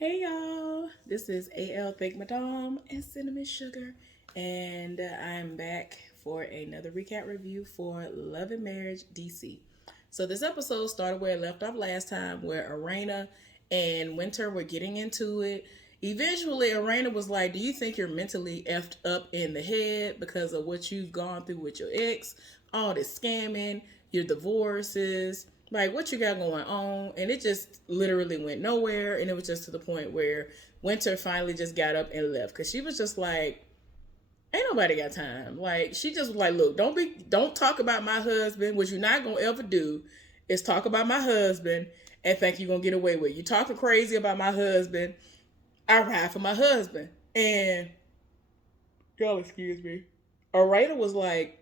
Hey y'all, this is AL Thank Madame and Cinnamon Sugar, and I'm back for another recap review for Love and Marriage DC. So, this episode started where it left off last time, where Arena and Winter were getting into it. Eventually, Arena was like, "Do you think you're mentally effed up in the head because of what you've gone through with your ex? All this scamming, your divorces, like what you got going on?" And it just literally went nowhere. And it was just to the point where Winter finally just got up and left because she was just like, "Ain't nobody got time." Like she just was like, "Look, don't talk about my husband. What you're not gonna ever do is talk about my husband and think you're gonna get away with it. You talking crazy about my husband. I ride for my husband." And y'all excuse me. Arena was like,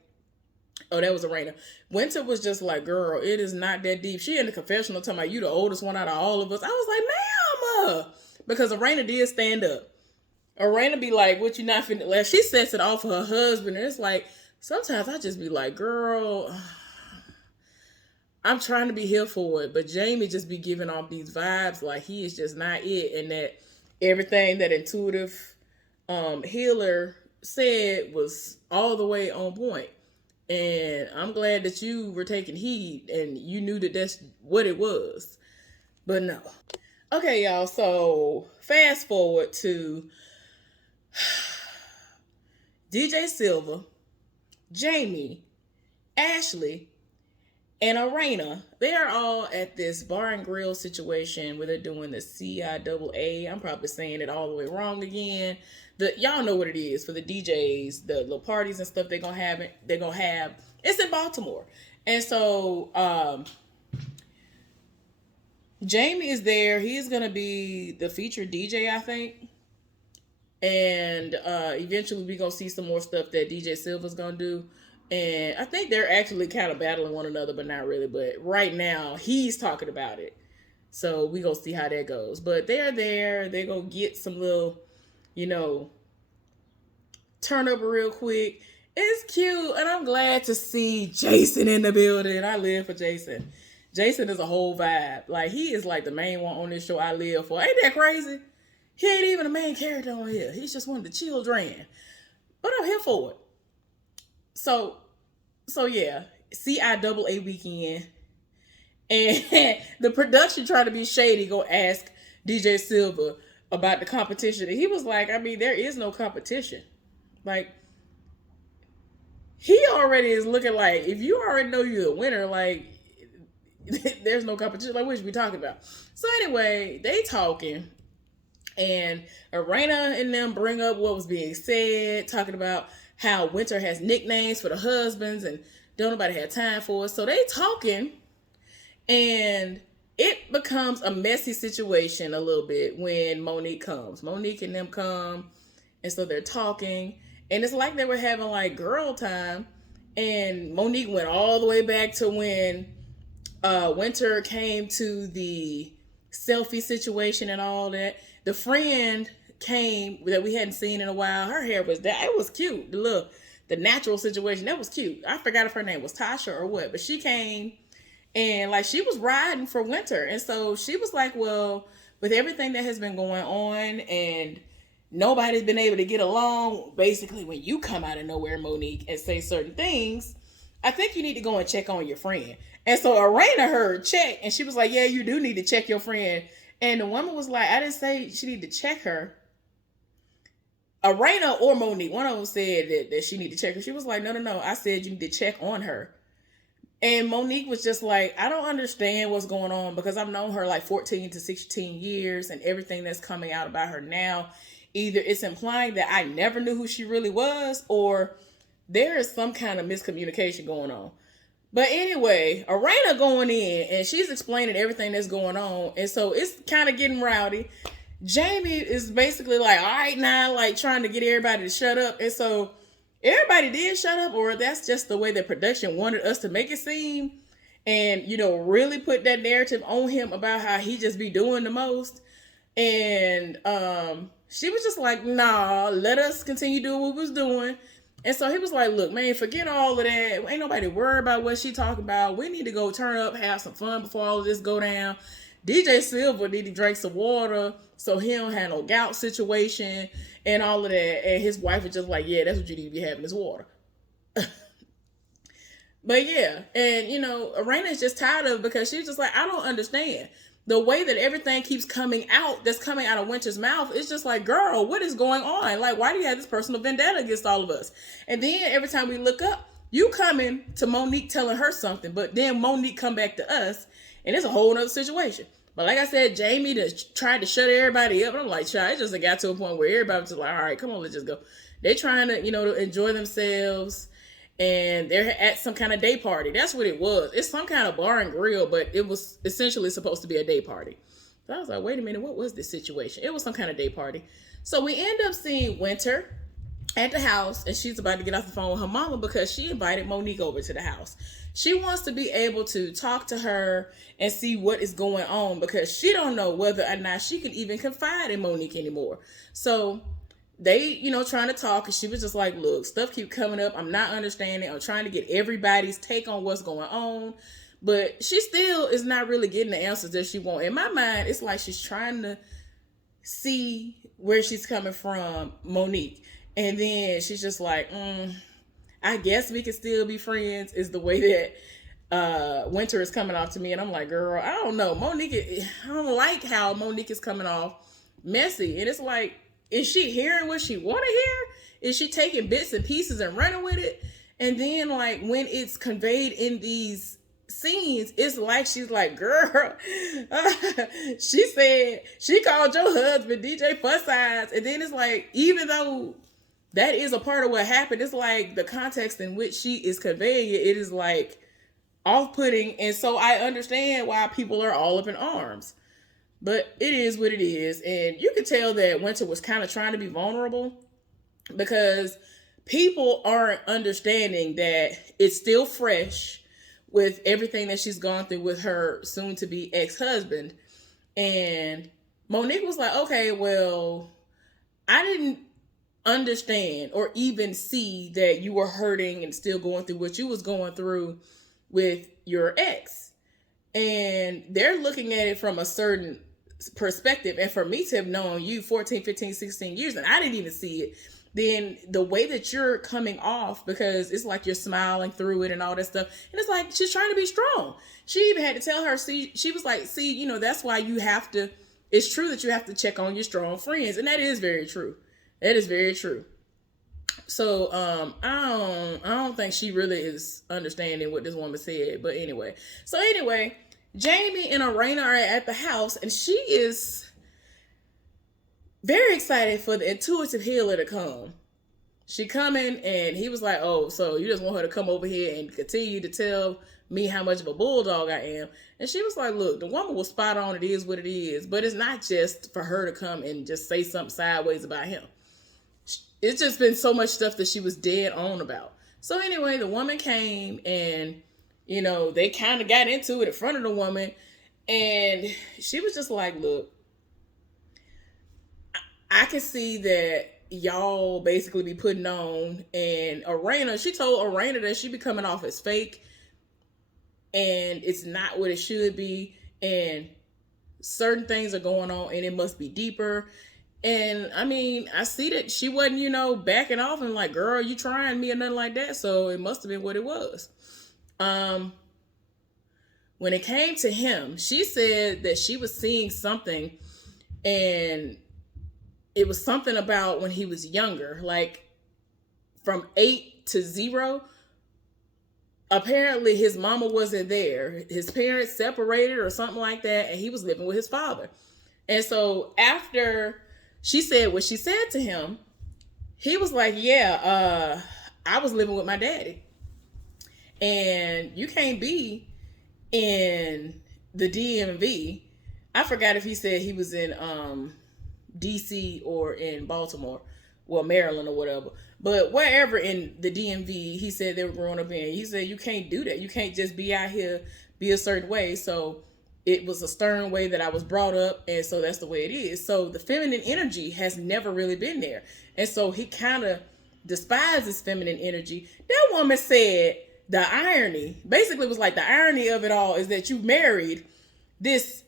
oh, that was Arena. Winter was just like, "Girl, it is not that deep." She in the confessional talking about, "You the oldest one out of all of us." I was like, "Ma'am," because Arena did stand up. Arena be like, "What you not finna?" Like, she sets it off for her husband, and it's like sometimes I just be like, "Girl, I'm trying to be here for it," but Jamie just be giving off these vibes like he is just not it, and that everything that intuitive healer said was all the way on point. And I'm glad that you were taking heed and you knew that that's what it was. But no. Okay, y'all. So fast forward to DJ Silva, Jamie, Ashley, and Arena. They are all at this bar and grill situation where they're doing the CIAA. I'm probably saying it all the way wrong again. Y'all know what it is for the DJs, the little parties and stuff they're gonna have. They're gonna have. It's in Baltimore, and so Jamie is there. He's gonna be the featured DJ, I think. And eventually we gonna see some more stuff that DJ Silva's gonna do. And I think they're actually kind of battling one another, but not really. But right now he's talking about it, so we gonna see how that goes. But they're there. They gonna get some little, you know, turn up real quick. It's cute, and I'm glad to see Jason in the building. I live for Jason. Jason is a whole vibe. Like he is like the main one on this show I live for. Ain't that crazy? He ain't even a main character on here. He's just one of the children. But I'm here for it. So, so yeah, CIAA weekend, and the production trying to be shady. Go ask DJ Silva about the competition, and he was like, "I mean, there is no competition. Like, he already is looking like if you already know you're the winner, like." There's no competition. Like, what should we talking about? So anyway, they talking, and Arena and them bring up what was being said, talking about how Winter has nicknames for the husbands and don't nobody have time for it. So they talking, and it becomes a messy situation a little bit when Monique comes. Monique and them come, and so they're talking, and it's like they were having like girl time. And Monique went all the way back to when Winter came to the selfie situation and all that. The friend came that we hadn't seen in a while. Her hair was that it was cute. The natural situation that was cute. I forgot if her name was Tasha or what, but she came and like she was riding for Winter, and so she was like, "Well, with everything that has been going on and nobody's been able to get along, basically, when you come out of nowhere, Monique, and say certain things, I think you need to go and check on your friend." And so Arena heard check, and she was like, "Yeah, you do need to check your friend." And the woman was like, "I didn't say she need to check her." Arena or Monique, one of them said that she need to check her. She was like, "No, no, no. I said you need to check on her." And Monique was just like, "I don't understand what's going on because I've known her like 14 to 16 years, and everything that's coming out about her now, either it's implying that I never knew who she really was, or there is some kind of miscommunication going on." But anyway, Arena going in and she's explaining everything that's going on. And so it's kind of getting rowdy. Jamie is basically like, "All right now," like trying to get everybody to shut up. And so everybody did shut up, or that's just the way the production wanted us to make it seem. And, really put that narrative on him about how he just be doing the most. And she was just like, "Nah, let us continue doing what we was doing." And so he was like, "Look, man, forget all of that. Ain't nobody worried about what she talking about. We need to go turn up, have some fun before all of this go down. DJ Silva need to drink some water so he don't have no gout situation and all of that. And his wife was just like, yeah, that's what you need to be having is water. But yeah, and Arena is just tired of it because she's just like, I don't understand. The way that everything keeps coming out, that's coming out of Winter's mouth, it's just like, girl, what is going on? Like, why do you have this personal vendetta against all of us? And then every time we look up, you coming to Monique telling her something, but then Monique come back to us, and it's a whole nother situation. But like I said, Jamie tried to shut everybody up. And I'm like, child, it just got to a point where everybody was just like, all right, come on, let's just go. They're trying to, to enjoy themselves. And they're at some kind of day party. That's what it was. It's some kind of bar and grill, but it was essentially supposed to be a day party. So I was like, wait a minute, what was this situation? It was some kind of day party. So we end up seeing Winter at the house, and she's about to get off the phone with her mama because she invited Monique over to the house. She wants to be able to talk to her and see what is going on because she don't know whether or not she can even confide in Monique anymore. So they, trying to talk, and she was just like, look, stuff keep coming up. I'm not understanding. I'm trying to get everybody's take on what's going on. But she still is not really getting the answers that she wants. In my mind, it's like she's trying to see where she's coming from, Monique. And then she's just like, I guess we can still be friends, is the way that Winter is coming off to me. And I'm like, girl, I don't know. I don't like how Monique is coming off messy. And it's like, is she hearing what she want to hear? Is she taking bits and pieces and running with it? And then, like, when it's conveyed in these scenes, it's like she's like, girl, she said she called your husband DJ Fuss Eyes. And then it's like, even though that is a part of what happened, it's like the context in which she is conveying it is like off-putting. And so I understand why people are all up in arms. But it is what it is. And you could tell that Winter was kind of trying to be vulnerable because people aren't understanding that it's still fresh with everything that she's gone through with her soon-to-be ex-husband. And Monique was like, okay, well, I didn't understand or even see that you were hurting and still going through what you was going through with your ex. And they're looking at it from a certain perspective. And for me to have known you 14, 15, 16 years, and I didn't even see it, then the way that you're coming off, because it's like you're smiling through it and all that stuff. And it's like, she's trying to be strong. She even had to tell her, she was like, that's why you have to, it's true that you have to check on your strong friends. And that is very true. That is very true. So, I don't think she really is understanding what this woman said. But anyway, Jamie and Arena are at the house, and she is very excited for the intuitive healer to come. She coming, and he was like, oh, so you just want her to come over here and continue to tell me how much of a bulldog I am? And she was like, look, the woman was spot on. It is what it is. But it's not just for her to come and just say something sideways about him. It's just been so much stuff that she was dead on about. So anyway, the woman came, and they kind of got into it in front of the woman. And she was just like, look, I can see that y'all basically be putting on. And Arena, she told Arena that she be coming off as fake. And it's not what it should be. And certain things are going on, and it must be deeper. And I mean, I see that she wasn't, backing off and like, girl, you trying me or nothing like that. So it must have been what it was. When it came to him, she said that she was seeing something, and it was something about when he was younger, like from 8 to 0. Apparently his mama wasn't there. His parents separated or something like that, and he was living with his father. And so after she said what she said to him, he was like, yeah, I was living with my daddy. And you can't be in the DMV. I forgot if he said he was in DC or in Baltimore, well, Maryland or whatever. But wherever in the DMV he said they were growing up in, he said you can't do that. You can't just be out here, be a certain way. So it was a stern way that I was brought up, and so that's the way it is. So the feminine energy has never really been there. And so he kind of despises feminine energy. That woman said the irony, basically was like the irony of it all is that you married this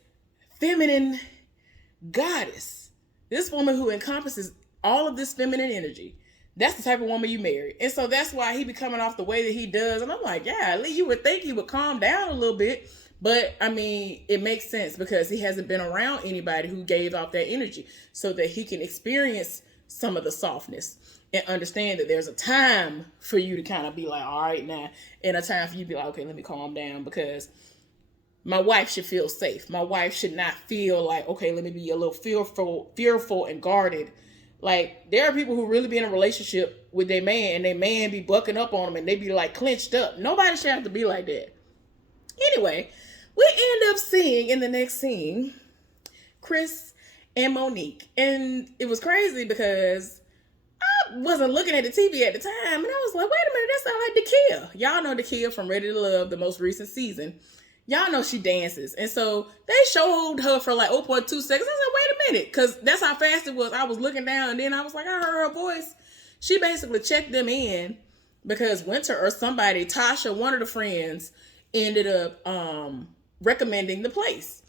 feminine goddess. This woman who encompasses all of this feminine energy. That's the type of woman you marry. And so that's why he be coming off the way that he does. And I'm like, yeah, you would think he would calm down a little bit. But I mean, it makes sense because he hasn't been around anybody who gave off that energy so that he can experience some of the softness and understand that there's a time for you to kind of be like, all right, now, and a time for you to be like, okay, let me calm down because my wife should feel safe. My wife should not feel like, okay, let me be a little fearful and guarded. Like, there are people who really be in a relationship with their man and their man be bucking up on them and they be like clenched up. Nobody should have to be like that. Anyway, we end up seeing in the next scene, Chris and Monique. And it was crazy because I wasn't looking at the TV at the time. And I was like, wait a minute, that sounds like Dakia. Y'all know Dakia from Ready to Love, the most recent season. Y'all know she dances. And so they showed her for like 0.2 seconds. I said, wait a minute. Because that's how fast it was. I was looking down and then I was like, I heard her voice. She basically checked them in because Winter or somebody, Tasha, one of the friends, ended up recommending the place.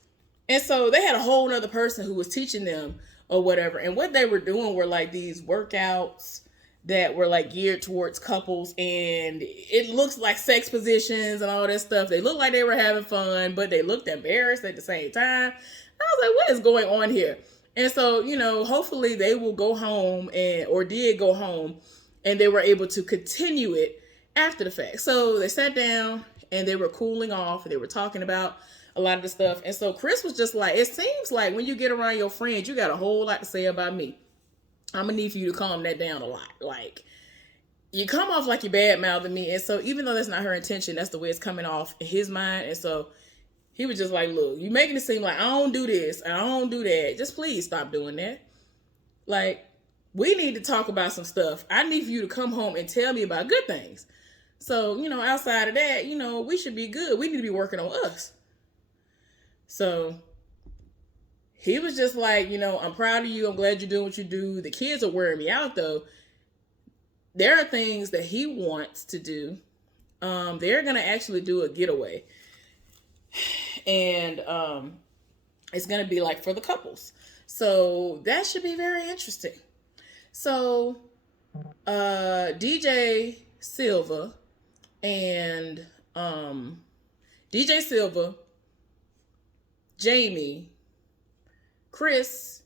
And so they had a whole nother person who was teaching them or whatever. And what they were doing were like these workouts that were like geared towards couples, and it looks like sex positions and all that stuff. They looked like they were having fun, but they looked embarrassed at the same time. I was like, what is going on here? And so, you know, hopefully they will go home or did go home and they were able to continue it after the fact. So they sat down and they were cooling off. They were talking about a lot of the stuff. And so Chris was just like, it seems like when you get around your friends, you got a whole lot to say about me. I'm gonna need for you to calm that down a lot. Like, you come off like you're bad mouthing me. And so even though that's not her intention, that's the way it's coming off in his mind. And so he was just like, look, you making it seem like I don't do this and I don't do that. Just please stop doing that. Like, we need to talk about some stuff. I need for you to come home and tell me about good things. So, you know, outside of that, you know, we should be good. We need to be working on us. So he was just like, you know, I'm proud of you. I'm glad you're doing what you do. The kids are wearing me out, though. There are things that he wants to do. They're going to actually do a getaway. And it's going to be like for the couples. So that should be very interesting. So DJ Silva and DJ Silva, Jamie, Chris,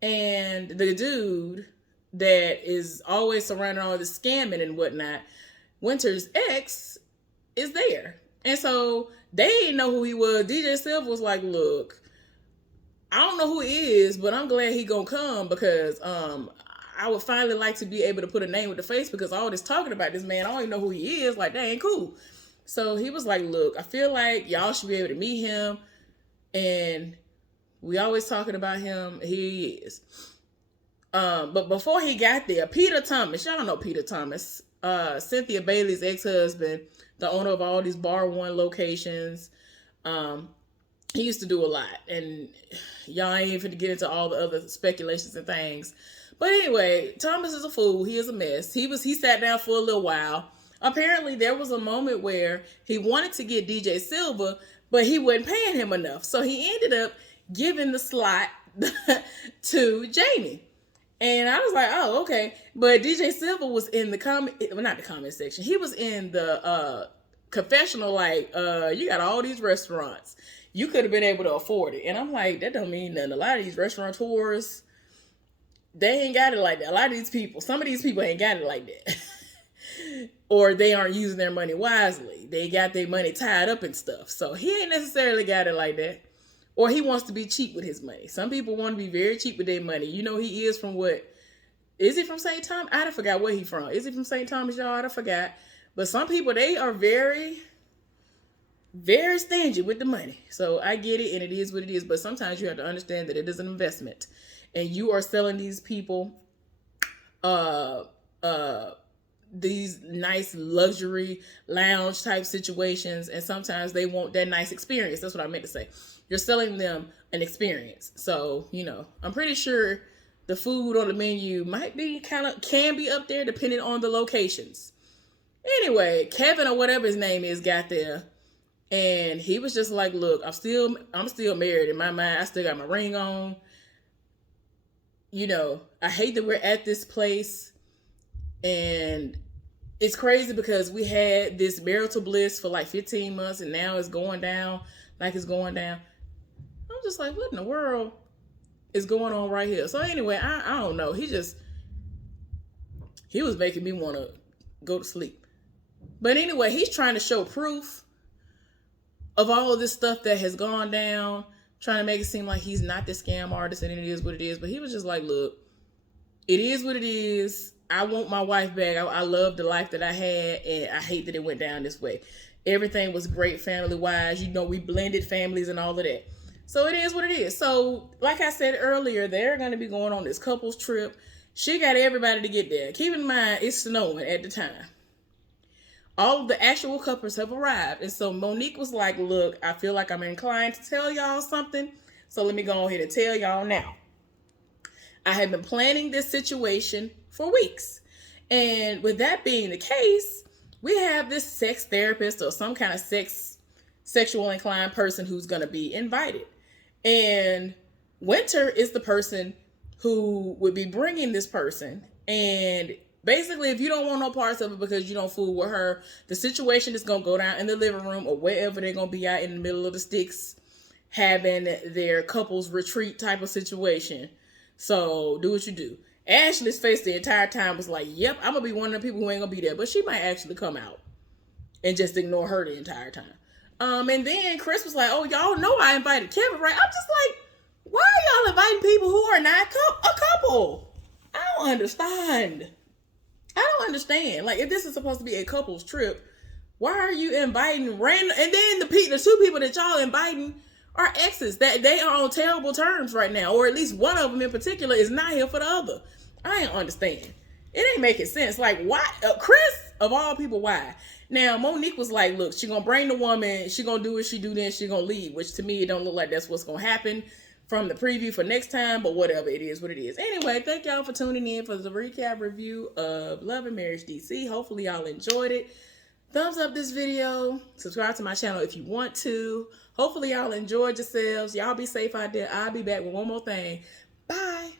and the dude that is always surrounding all the scamming and whatnot, Winter's ex, is there. And so they didn't know who he was. DJ Silva was like, look, I don't know who he is, but I'm glad he gonna come because I would finally like to be able to put a name with the face because all this talking about this man, I don't even know who he is. Like, that ain't cool. So he was like, look, I feel like y'all should be able to meet him. And we always talking about him. He is. But before he got there, Peter Thomas, y'all know Peter Thomas, Cynthia Bailey's ex-husband, the owner of all these Bar One locations. He used to do a lot. And y'all ain't even to get into all the other speculations and things. But anyway, Thomas is a fool. He is a mess. He sat down for a little while. Apparently, there was a moment where he wanted to get DJ Silva, but he wasn't paying him enough. So he ended up giving the slot to Jamie. And I was like, oh, okay. But DJ Silva was in not the comment section. He was in the confessional, like, you got all these restaurants. You could have been able to afford it. And I'm like, that don't mean nothing. A lot of these restaurateurs, they ain't got it like that. A lot of these people, some of these people ain't got it like that. Or they aren't using their money wisely. They got their money tied up and stuff. So he ain't necessarily got it like that. Or he wants to be cheap with his money. Some people want to be very cheap with their money. You know, he is from is he from St. Thomas? I forgot where he from. Is he from St. Thomas, y'all? I forgot. But some people, they are very, very stingy with the money. So I get it, and it is what it is. But sometimes you have to understand that it is an investment. And you are selling these people these nice luxury lounge type situations, and sometimes they want that nice experience. That's what I meant to say. You're selling them an experience. So, you know, I'm pretty sure the food on the menu might be can be up there depending on the locations. Anyway, Kevin or whatever his name is got there, And he was just like, look, I'm still married in my mind. I still got my ring on. I hate that we're at this place. And it's crazy because we had this marital bliss for like 15 months and now it's going down like it's going down. I'm just like, what in the world is going on right here? So anyway, I don't know. He was making me want to go to sleep. But anyway, he's trying to show proof of all of this stuff that has gone down, trying to make it seem like he's not the scam artist and it is what it is. But he was just like, look, it is what it is. I want my wife back. I love the life that I had, and I hate that it went down this way. Everything was great family-wise. We blended families and all of that. So it is what it is. So, like I said earlier, they're going to be going on this couples trip. She got everybody to get there. Keep in mind, it's snowing at the time. All of the actual couples have arrived. And so Monique was like, look, I feel like I'm inclined to tell y'all something. So let me go ahead and tell y'all now. I have been planning this situation for weeks. And with that being the case, we have this sex therapist or some kind of sexual inclined person who's going to be invited. And Winter is the person who would be bringing this person. And basically, if you don't want no parts of it because you don't fool with her, the situation is going to go down in the living room or wherever they're going to be out in the middle of the sticks having their couples retreat type of situation. So do what you do. Ashley's face the entire time was like, yep, I'm going to be one of the people who ain't going to be there. But she might actually come out and just ignore her the entire time. And then Chris was like, oh, y'all know I invited Kevin, right? I'm just like, why are y'all inviting people who are not a couple? I don't understand. Like, if this is supposed to be a couple's trip, why are you inviting random? And then the two people that y'all inviting are exes that they are on terrible terms right now, or at least one of them in particular is not here for the other. I ain't understand. It ain't making sense. Like, why? Chris, of all people, why? Now, Monique was like, look, she gonna bring the woman, she gonna do what she do, then she gonna leave, which to me, it don't look like that's what's gonna happen from the preview for next time, but whatever, it is what it is. Anyway, thank y'all for tuning in for the recap review of Love and Marriage DC. Hopefully y'all enjoyed it. Thumbs up this video. Subscribe to my channel if you want to. Hopefully y'all enjoyed yourselves. Y'all be safe out there. I'll be back with one more thing. Bye.